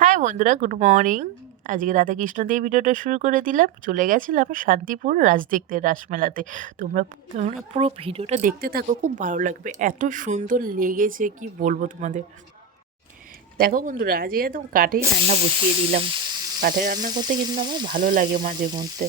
High বন্ধুরা, good morning. আজকে রাধা কৃষ্ণদেব ভিডিওটা শুরু করে দিলাম। চলে গেছিলাম শান্তিপুর রাজ দেখতে রাসমেলাতে। তোমরা তোমরা পুরো ভিডিওটা দেখতে থাকো, খুব ভালো লাগবে। এত সুন্দর লেগেছে, কি বলব তোমাদের? দেখো বন্ধুরা, আজকে একদম কাঠেই রান্না বসিয়ে দিলাম। কাঠে রান্না করতে কিন্তু আমার ভালো লাগে মাঝে মধ্যে।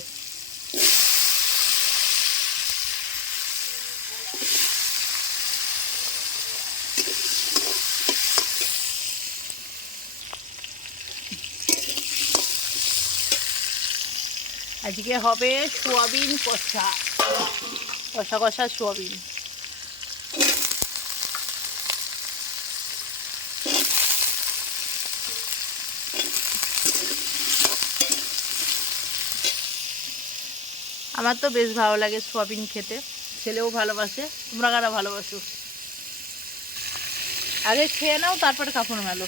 আজকে হবে সোয়াবিন কষা। কষা কষা সোয়াবিন। আমার তো বেশ ভালো লাগে সোয়াবিন খেতে। ছেলেও ভালোবাসে, তোমরা কারা ভালোবাসো? আগে খেয়ে নাও, তারপরে কাপড় মেলো।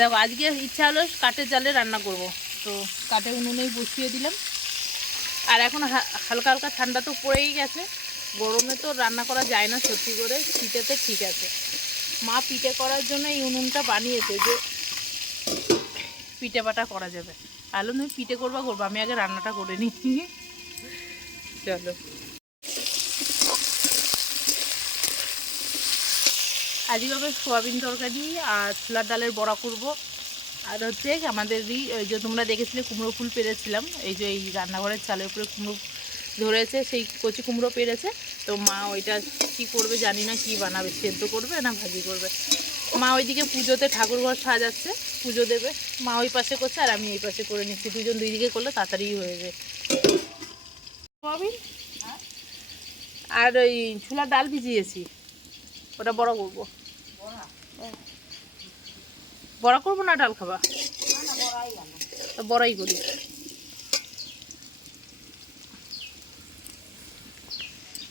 দেখো, আজকে ইচ্ছা হলো কাঠের জালে রান্না করব। তো কাঠে উনুনেই বসিয়ে দিলাম। আর এখন হালকা হালকা ঠান্ডা তো পড়েই গেছে। গরমে তো রান্না করা যায় না সত্যি করে, শীতেতে ঠিক আছে। মা পিঠে করার জন্য এই উনুনটা বানিয়েছে যে পিঠে বাটা করা যাবে। আলো তুমি পিঠে করবা, করব। আমি আগে রান্নাটা করে নিই। চলো। আজকে হবে সোয়াবিন তরকারি আর ছোলার ডালের বড়া করব। আর হচ্ছে আমাদেরই ওই যে তোমরা দেখেছিলে কুমড়ো ফুল পেরেছিলাম এই যে এই রান্নাঘরের চালের উপরে কুমড়ো ধরেছে সেই কচি কুমড়ো পেরেছে। তো মা ওইটা কি করবে জানি না কি বানাবে সেদ্ধ করবে না ভাজি করবে? মা ওইদিকে পুজোতে ঠাকুরঘর সাজাচ্ছে পুজো দেবে। মা ওই পাশে করছে আর আমি এই পাশে করে নিচ্ছি। দুজন দুই দিকে করলে তাড়াতাড়ি হয়ে যায়। আর ওই ছোলার ডাল ভিজিয়েছি। ওটা বড় করব। বড়া করব না, ডাল খাবা? বড়াই করি।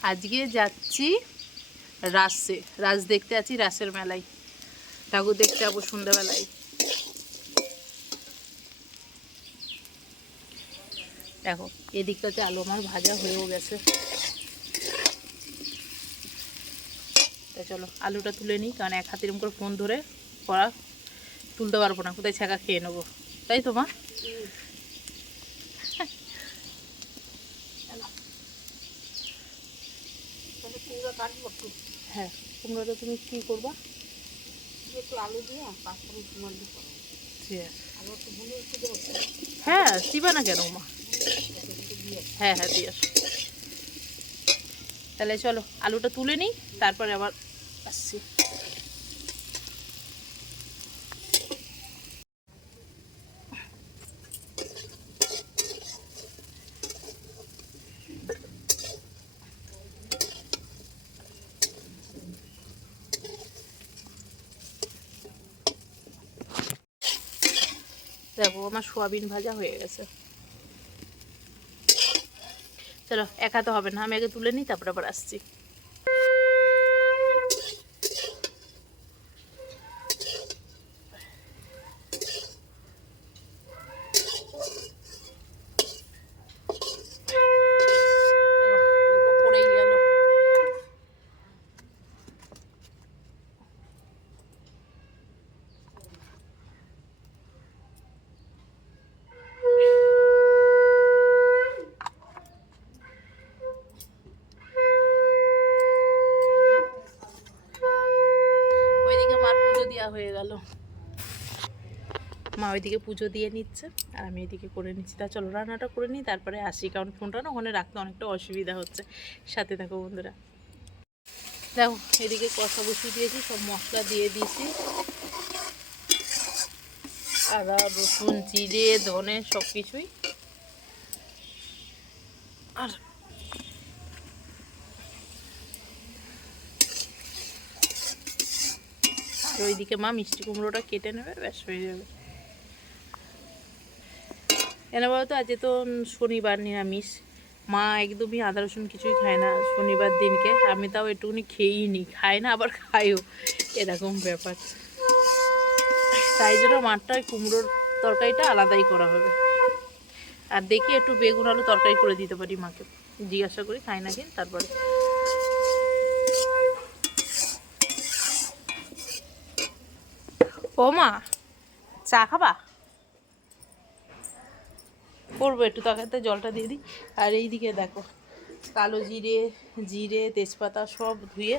আজকে যাচ্ছি রাসে। রাস দেখতে আছি, রাসের মেলায়। ঠাকুর দেখতে যাব সন্ধ্যাবেলায়। দেখো, এদিকটাতে আলু আমার ভাজা হয়েও গেছে। তা চলো, আলুটা তুলে নিই, কারণ এক হাতে এরকম করে ফোন ধরে করা তুলতে পারব না, কোথায় ছাকা খেয়ে নেব। তাই তো, মা? হ্যাঁ কুমড়োটা তুমি করবা? একটু আলু দিয়ে হ্যাঁ দিবা না কেন, মা? হ্যাঁ হ্যাঁ দিয়ে তাহলে চলো, আলুটা তুলে নিই, তারপরে আবার আসছি। দেখো আমার সোয়াবিন ভাজা হয়ে গেছে। চলো, একা তো হবে না, আমি আগে তুলে নিই, তারপর আবার আসছি ওহ, দুটো পড়েই গেল ওইদিকে মার পুজো গেল মা ওইদিকে পুজো দিয়ে নিচ্ছে, আর আমি এদিকে করে নিচ্ছি। তা চলো, রান্নাটা করে নিই, তারপরে আসি, কারণ ফোনটা না ওখানে রাখতে অনেকটা অসুবিধা হচ্ছে। সাথে থাকো বন্ধুরা। দেখো, এদিকে কষা বসিয়ে দিয়েছি, সব মশলা দিয়ে দিয়েছি। আদা, রসুন, জিরে, ধনে সব কিছুই আর ওইদিকে মা মিষ্টি কুমড়োটা কেটে নেবে, ব্যাস হয়ে যাবে। কেন বলতো আজকে তো শনিবার নিরামিষ। মা একদমই আদা, রসুন কিছুই খায় না শনিবার দিনকে। আমি তাও একটুখানি খেয়েই নিই খাই না আবার খাইও এরকম ব্যাপার। তাই জন্য মাঠটা কুমড়োর তরকারিটা আলাদাই করা হবে। আর দেখি একটু বেগুন আলু তরকারি করে দিতে পারি মাকে। জিজ্ঞাসা করি খাই নাকি তারপরে ও মা চা খাবা? করব একটু তাকাতে জলটা দিয়ে দিই। আর এইদিকে দেখো কালো জিরে জিরে তেজপাতা সব ধুয়ে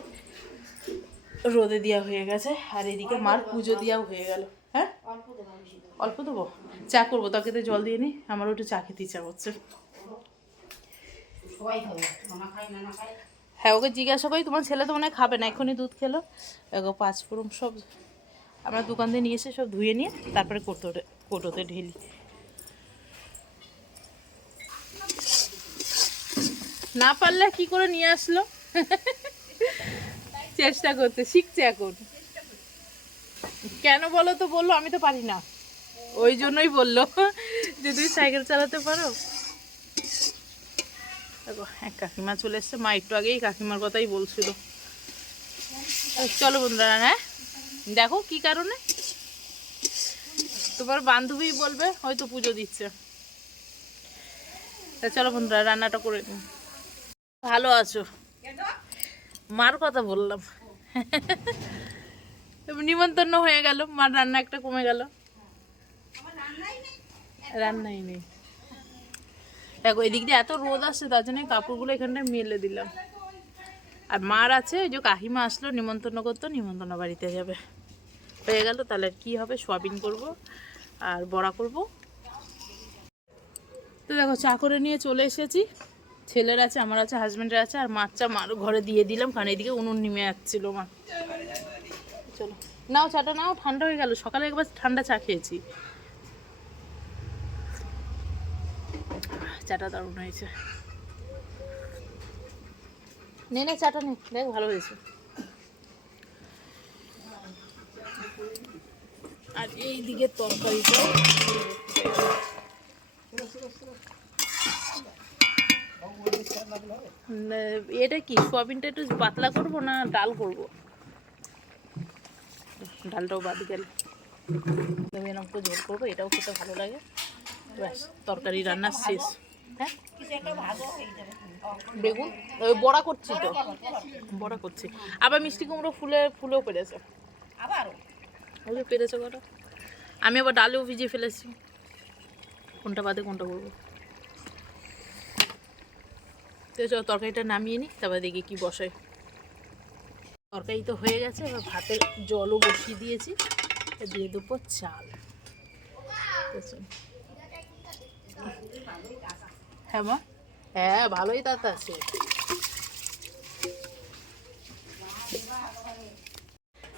রোদে দেওয়া হয়ে গেছে। আর এদিকে মার পুজো দেওয়াও হয়ে গেল। হ্যাঁ? অল্প দেবো। চা করব তাকে জল দিয়ে নি। আমারও একটু চা খেতে ইচ্ছা করছে। হ্যাঁ ওকে জিজ্ঞাসা করি তোমার ছেলে তো মনে হয় খাবে না এখনই দুধ খেলো। এগো পাঁচ ফোড়ন সব আমরা দোকান থেকে নিয়ে এসে সব ধুয়ে নিয়ে তারপরে কোটোতে কোটোতে ঢেলি। না পারলে কি করে নিয়ে আসলো? চেষ্টা করতে, শিখছে এখন। কেন বলো তো বলল, আমি তো পারি না। ওই জন্যই বলল, যে তুই সাইকেল চালাতে পারো? দেখো, এক কাকিমা চলে এসছে। মা একটু আগেই কাকিমার কথাই বলছিল। চলো বন্ধুরা হ্যাঁ? দেখো কি কারণে? তোমার বান্ধবী বলবে, হয়তো পুজো দিচ্ছে। তা চলো বন্ধুরা, রান্নাটা করে নিই। ভালো আছো? মার কথা বললাম। নিমন্ত্রণ হয়ে গেল, মার রান্না একটা কমে গেল। রান্নাই নেই। দেখো, এদিক দিয়ে এত রোদ আসছে, তার জন্য কাপড়গুলো এখানটায় মেলে দিলাম। আর মার আছে ওই যে কাকিমা আসলো, নিমন্ত্রণ করতো, নিমন্ত্রণ বাড়িতে যাবে। হয়ে গেল, তাহলে কি হবে? সোয়াবিন করব আর বড়া করব। তো দেখো, চা করে নিয়ে চলে এসেছি। ছেলের আছে, আমার আছে হাজব্যান্ডের আছে, আর মাছ চা মার ঘরে দিয়ে দিলাম, কারণ এদিকে উনুন নেমে যাচ্ছিল মা। চলো, নাও চাটা, নাও, ঠান্ডা হয়ে গেল। সকালে একবার ঠান্ডা চা খেয়েছি। চাটা দারুণ হয়েছে। নে নে, চাটা নে। দেখ, ভালো হয়েছে। এই দিকে তরকারিটা এটা কি সোয়াবিনটা একটু পাতলা করব না ডাল করব? ডালটাও বাদ গেল। এরকম করে ঝোল করব এটাও খেতে ভালো লাগে। ব্যাস তরকারি রান্না শেষ। হ্যাঁ? বেগুন ওই বড়া করছি তো। বড়া করছি। আবার মিষ্টি কুমড়ো ফুলে ফুলেও পেরেছে। আবারও? ওই পেরেছে কটা আমি আবার ডালেও ভিজিয়ে ফেলেছি। কোনটা বাদে কোনটা করব? তো তরকারিটা নামিয়ে নিই তারপর দেখি কি বসাই তরকারি তো হয়ে গেছে, এবার ভাতের জলও বসিয়ে দিয়েছি। দিয়ে দেবো চাল। হ্যাঁ মা? হ্যাঁ ভালোই তাতে আছে।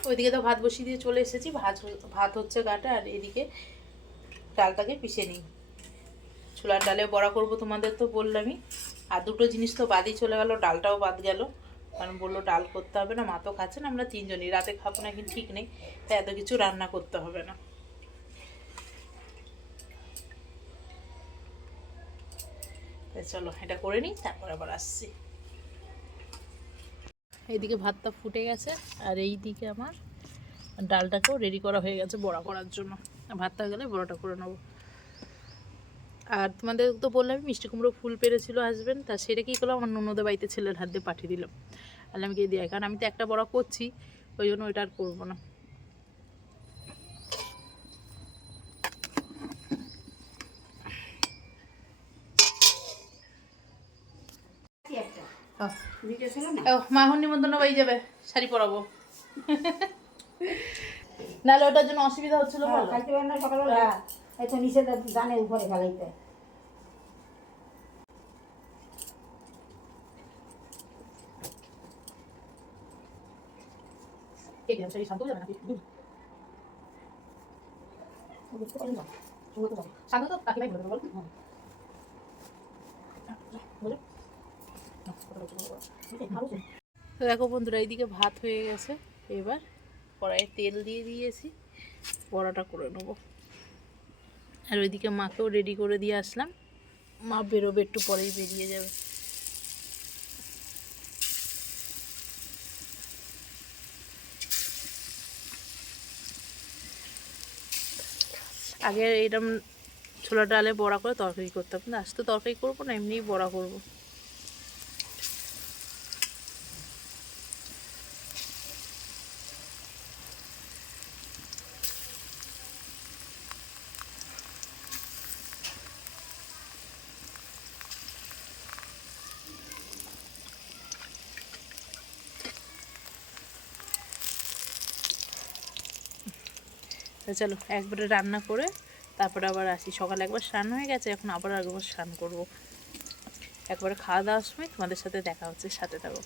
ওইদিকে তো ভাত বসিয়ে দিয়ে চলে এসেছি, ভাত ভাত হচ্ছে গাটা আর এদিকে ডালটাকে পিষে নিই। ছোলার ডালে বড়া করব তোমাদের তো বললামই। আর দুটো জিনিস তো বাদই চলে গেল, ডালটাও বাদ গেল। কারণ বলল ডাল করতে হবে না মা তো খাচ্ছে না, আমরা তিনজনই। রাতে খাব না, কিন্তু ঠিক নেই, তাই এত কিছু রান্না করতে হবে না। চলো, এটা করে নিই, তারপর আবার আসছি। এইদিকে ভাতটা ফুটে গেছে আর এই দিকে আমার ডালটাকেও রেডি করা হয়ে গেছে বড়া করার জন্য। ভাতটা গেলে বড়াটা করে নেব। আর তোমাদের তো বললাম মিষ্টি কুমড়ো ফুল পেরেছিল হাজবেন্ড তা সেটা কী করল আমার ননদের বাড়িতে ছেলের হাত দিয়ে পাঠিয়ে দিলাম। তাহলে আমি গিয়ে দিয়ে কারণ আমি তো একটা বড়া করছি, ওই জন্য ওইটা আর করব না। একটা আহ, ভিডিও ছিল না ও, মা এখন নিমন্ত্রণ বাড়ি যাবে শাড়ি পরাবো। নাহলে ওটার জন্য অসুবিধা হচ্ছিল হ্যাঁ, খাইতে পারে না সকালবেলা? এই তো নিষেধ জানে উপরে ফেলাইতে। শান্ত হয়ে তো বলে? তো দেখো বন্ধুরা, এইদিকে ভাত হয়ে গেছে। এবার কড়াইয়ে তেল দিয়ে দিয়েছি, বড়াটা করে নেব। আর ওইদিকে মাকেও রেডি করে দিয়ে আসলাম। মা বেরোবে একটু পরেই বেরিয়ে যাবে। আগে এরকম ছোলা ডালে বড়া করে তরকারি করতাম আজ তো তরকারি করব না, এমনিই বড়া করব। তো চলো, একবারে রান্না করে তারপরে আবার আসি। সকালে একবার স্নান হয়ে গেছে, এখন আবার একবার স্নান করব। একবারে খাওয়া দাওয়ার সময় তোমাদের সাথে দেখা হচ্ছে, সাথে থাকো।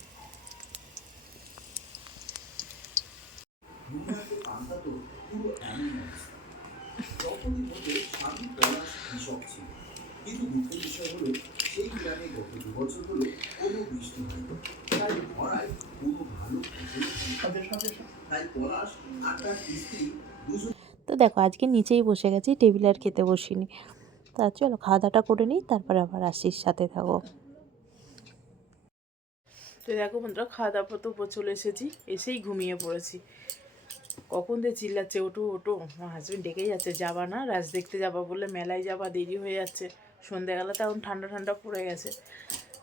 তাই পলাশ আর তার স্ত্রী দুজন দেখো, আজকে নিচেই বসে গেছি, টেবিল আর খেতে বসিনি। তা চলো খাওয়া দাওয়াটা করে নিই, তারপরে আবার আসিস সাথে থাকো। তো দেখো বন্ধুরা খাওয়া দাওয়া তো উপর চলে এসেছি, এসেই ঘুমিয়ে পড়েছি। কখন দিয়ে চিল্লাচ্ছে ওটো ওটো আমার হাজব্যান্ড ডেকেই যাচ্ছে, যাবা না রাজ দেখতে যাবা বলে মেলায় যাবা, দেরি হয়ে যাচ্ছে। সন্ধ্যাবেলা তো এখন ঠান্ডা ঠান্ডা পড়ে গেছে।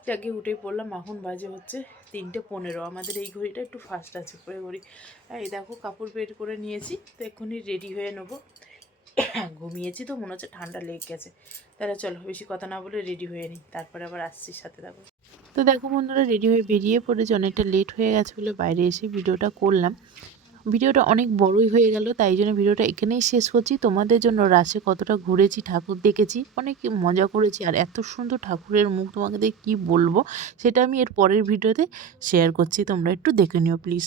যাকে উঠেই পড়লাম, এখন বাজে হচ্ছে তিনটে পনেরো। আমাদের এই ঘড়িটা একটু ফাস্ট আছে পরে ঘড়ি। এই দেখো, কাপড় বের করে নিয়েছি, তো এক্ষুনি রেডি হয়ে নেব। ঘুমিয়েছি তো, মনে হচ্ছে ঠান্ডা লেগে গেছে। তাহলে চলো, বেশি কথা না বলে রেডি হয়ে নিই। তারপরে আবার আসছি সাথে থাকো তো দেখো বন্ধুরা রেডি হয়ে বেরিয়ে পড়েছে, অনেকটা লেট হয়ে গেছে বলে বাইরে এসে ভিডিওটা করলাম। ভিডিওটা অনেক বড়ই হয়ে গেল, তাই জন্য ভিডিওটা এখানেই শেষ করছি। তোমাদের জন্য রাশে কতটা ঘুরেছি, ঠাকুর দেখেছি, অনেক মজা করেছি, আর এত সুন্দর ঠাকুরের মুখ তোমাকে দিয়ে কী বলব, সেটা আমি এর পরের ভিডিওতে শেয়ার করছি, তোমরা একটু দেখে নিও প্লিজ